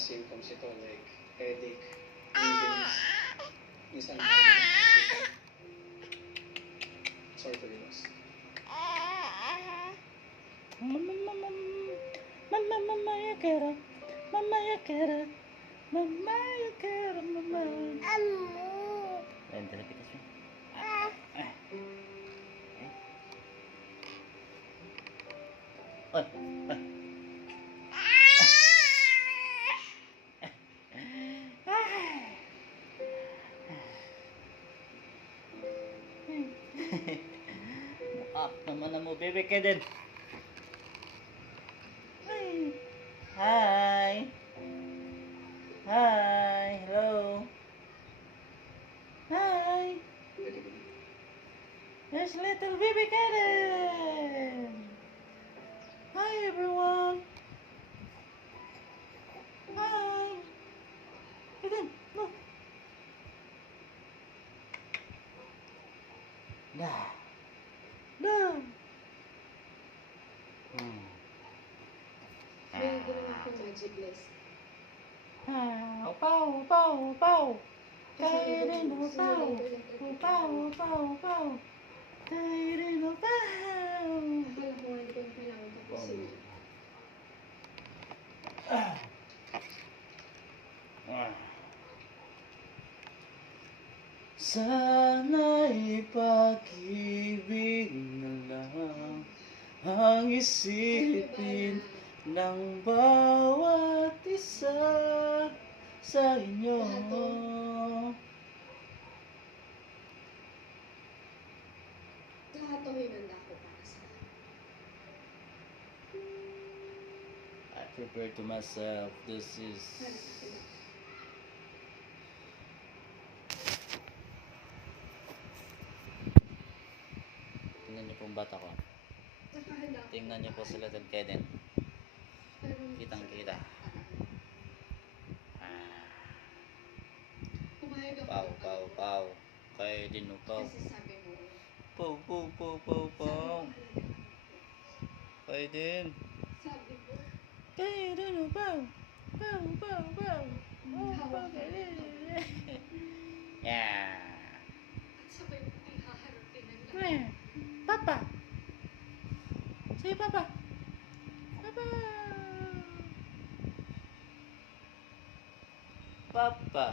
symptoms ito like headache, dizziness, minsan sorry for your loss. Mama, you get up. Mama, you get up. Mama, you get up. Mama. Lento, repetition. Oy, oy. Up naman na mo, baby Kaden. Hi. Hi. Hello. Hi. There's little baby Kaden. Hi everyone. Hi. Kaden, look. Nah. No. May ginawa akong magic list. Upaw, upaw, upaw. Kaden, upaw. Upaw, upaw, upaw. Kaden, upaw. Akala ko hindi ko yung kailangan tapusin. Sana'y pag-ibig na lang ang isipin ng bawat isa sa inyo. Lahat to hinanda ko para sa I prepare to myself, this is tingnan niyo pong bata ko. nakahanda ko. Tingnan niyo po sila Little Kaden. Kitang kita. Pumayag ako. Pau, pau, pau. Kaden, upaw. Kasi sabi mo, Pau, pau, pau, pau, pau. Kaden. sabi mo, Kaden, upaw. Pau, pau, pau. Upaw, Kaden. Yeah. at sabay mo ihaharapin ang lahat. Papa. Say Papa. Papa. Papa.